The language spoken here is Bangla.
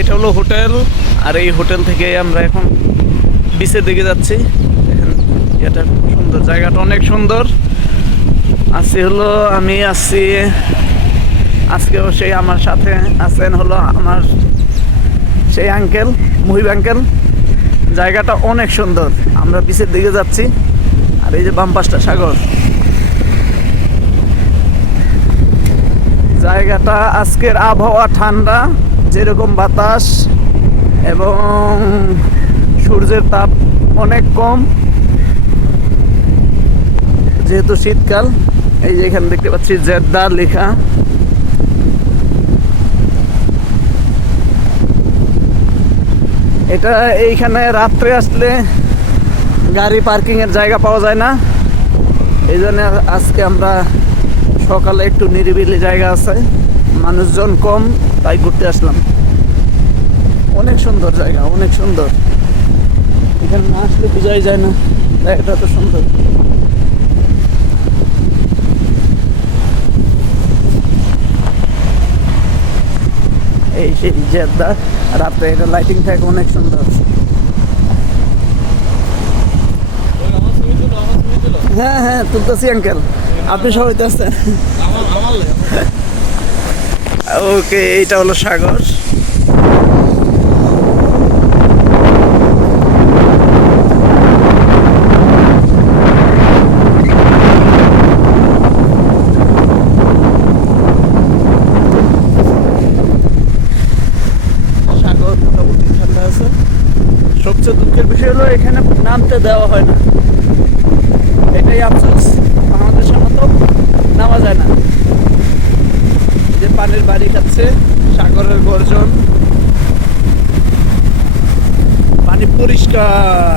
এটা হলো হোটেল, আর এই হোটেল থেকে আমরা এখন বিচের দিকে যাচ্ছি। দেখেন এটা সুন্দর, জায়গাটা অনেক সুন্দর। আমি আসছি আজকেও সেই আমার সাথে আছেন হলো আমার সেই আঙ্কেল, মুহিব আঙ্কেল। জায়গাটা অনেক সুন্দর, আমরা বিচের দিকে যাচ্ছি। আর এই যে বাম পাশটা সাগর। জায়গাটা আজকের আবহাওয়া ঠান্ডা, যেরকম বাতাস এবং সূর্যের তাপ অনেক কম, যেহেতু শীতকাল। এই যে এখানে দেখতে পাচ্ছি জেদ্দা লেখা। এটা এইখানে রাত্রে আসলে গাড়ি পার্কিং এর জায়গা পাওয়া যায় না, এই জন্য আজকে আমরা সকালে একটু নিরিবিলি জায়গা আছে, মানুষজন কম, তাই ঘুরতে আসলাম। অনেক সুন্দর জায়গা, অনেক সুন্দর। এখানে না আসলে বোঝাই যায় না জায়গাটা তো সুন্দর। এই সেই জেদ্দা, রাতে এটা লাইটিং থাকে অনেক সুন্দর। হ্যাঁ হ্যাঁ, তুলতেছি আঙ্কেল, আপনি সবাই তো আছেন। ওকে, এইটা হলো সাগর। সাগর মোটামুটি ঠান্ডা আছে। সবচেয়ে দুঃখের বিষয় হলো এখানে নামতে দেওয়া হয় না, এটাই আফসোস। বাংলাদেশের মতো নামা যায় না। যে পানির বাড়ি খাচ্ছে, সাগরের গর্জন, পানি পরিষ্কার।